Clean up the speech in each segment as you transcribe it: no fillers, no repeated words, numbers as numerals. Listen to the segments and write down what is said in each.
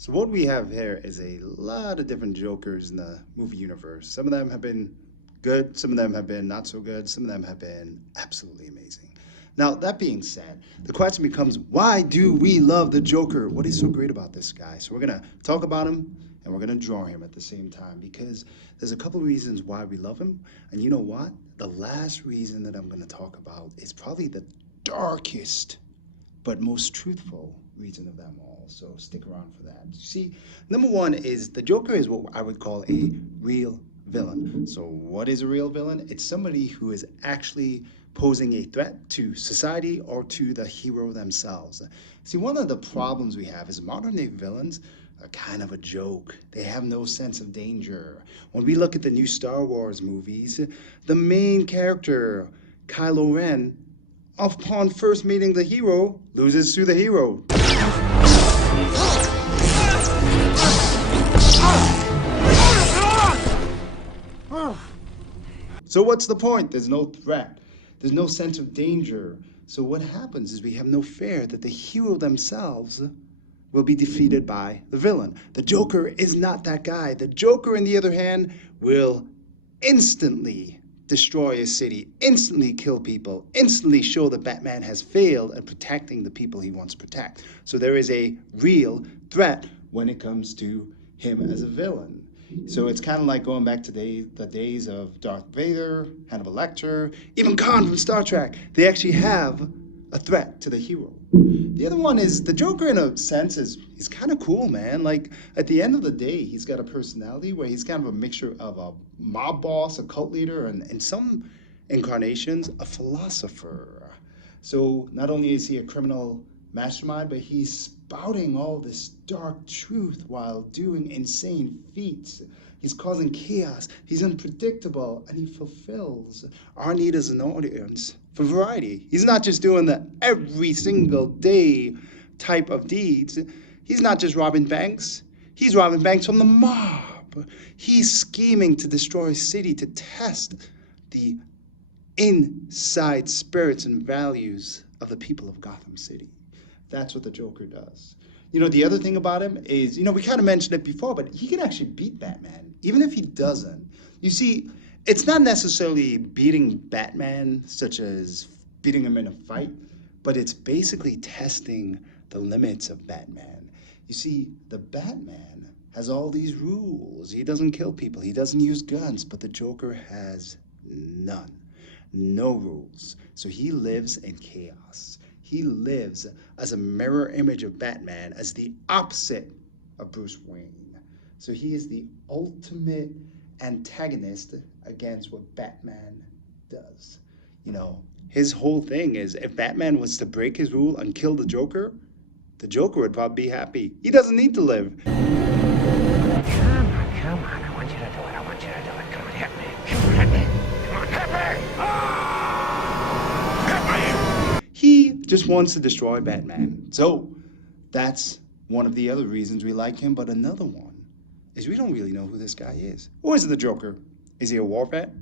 So what we have here is a lot of different Jokers in the movie universe. Some of them have been good, some of them have been not so good, some of them have been absolutely amazing. Now, that being said, the question becomes, why do we love the Joker? What is so great about this guy? So we're going to talk about him and we're going to draw him at the same time because there's a couple of reasons why we love him. And you know what? The last reason that I'm going to talk about is probably the darkest but most truthful reason of them all. So stick around for that. See, number one is the Joker is what I would call a real villain. So what is a real villain? It's somebody who is actually posing a threat to society or to the hero themselves. See, one of the problems we have is modern day villains are kind of a joke. They have no sense of danger. When we look at the new Star Wars movies, the main character, Kylo Ren, upon first meeting the hero, loses to the hero. So what's the point? There's no threat. There's no sense of danger. So what happens is we have no fear that the hero themselves will be defeated by the villain. The Joker is not that guy. The Joker, on the other hand, will instantly destroy a city, instantly kill people, instantly show that Batman has failed at protecting the people he wants to protect. So there is a real threat when it comes to him as a villain. So it's kind of like going back to the days of Darth Vader, Hannibal Lecter, even Khan from Star Trek. They actually have a threat to the hero. The other one is the Joker, in a sense, is he's kind of cool, man. Like at the end of the day, he's got a personality where he's kind of a mixture of a mob boss, a cult leader, and in some incarnations, a philosopher. So not only is he a criminal mastermind, but he's spouting all this dark truth while doing insane feats. He's causing chaos, he's unpredictable, and he fulfills our need as an audience for variety. He's not just doing the every single day type of deeds. He's not just robbing banks, he's robbing banks from the mob. He's scheming to destroy a city to test the inside spirits and values of the people of Gotham City. That's what the Joker does. You know, the other thing about him is, we kind of mentioned it before, but he can actually beat Batman, even if he doesn't. You see, it's not necessarily beating Batman, such as beating him in a fight, but it's basically testing the limits of Batman. You see, the Batman has all these rules. He doesn't kill people, he doesn't use guns, but the Joker has none. No rules. So he lives in chaos. He lives as a mirror image of Batman, as the opposite of Bruce Wayne. So he is the ultimate antagonist against what Batman does. His whole thing is if Batman was to break his rule and kill the Joker would probably be happy. He doesn't need to live. Come on, I want you to do it. I want you to do it. Come on, hit me. Come on, hit me. Come on, hit me. Hit me. He just wants to destroy Batman. So that's one of the other reasons we like him. But another one is we don't really know who this guy is. Who is the Joker? Is he a war vet?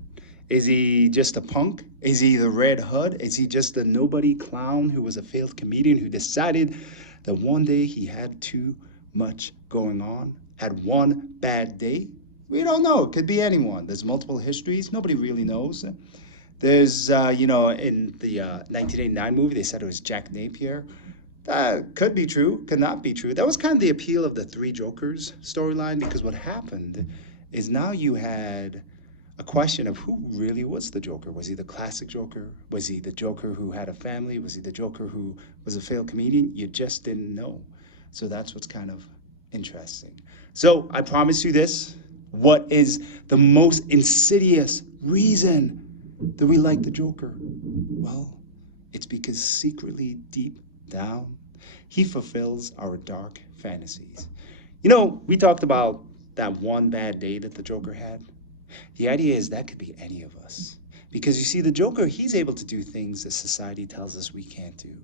Is he just a punk? Is he the Red Hood? Is he just a nobody clown who was a failed comedian who decided that one day he had too much going on, had one bad day? We don't know. It could be anyone. There's multiple histories. Nobody really knows. There's, in the 1989 movie, they said it was Jack Napier. That could be true, could not be true. That was kind of the appeal of the Three Jokers storyline, because what happened is now you had a question of who really was the Joker. Was he the classic Joker? Was he the Joker who had a family? Was he the Joker who was a failed comedian? You just didn't know. So that's what's kind of interesting. So I promise you this. What is the most insidious reason that we like the Joker? Well, it's because secretly, deep down, he fulfills our dark fantasies. We talked about that one bad day that the Joker had. The idea is that could be any of us. Because you see, the Joker, he's able to do things that society tells us we can't do.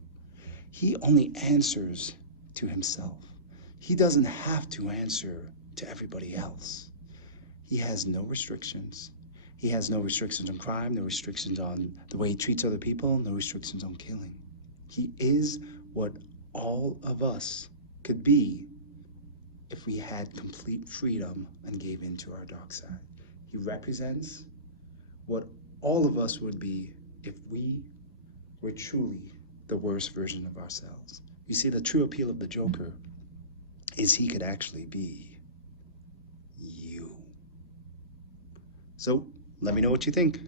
He only answers to himself. He doesn't have to answer to everybody else. He has no restrictions. He has no restrictions on crime, no restrictions on the way he treats other people, no restrictions on killing. He is what all of us could be if we had complete freedom and gave in to our dark side. He represents what all of us would be if we were truly the worst version of ourselves. You see, the true appeal of the Joker is he could actually be you. So, let me know what you think.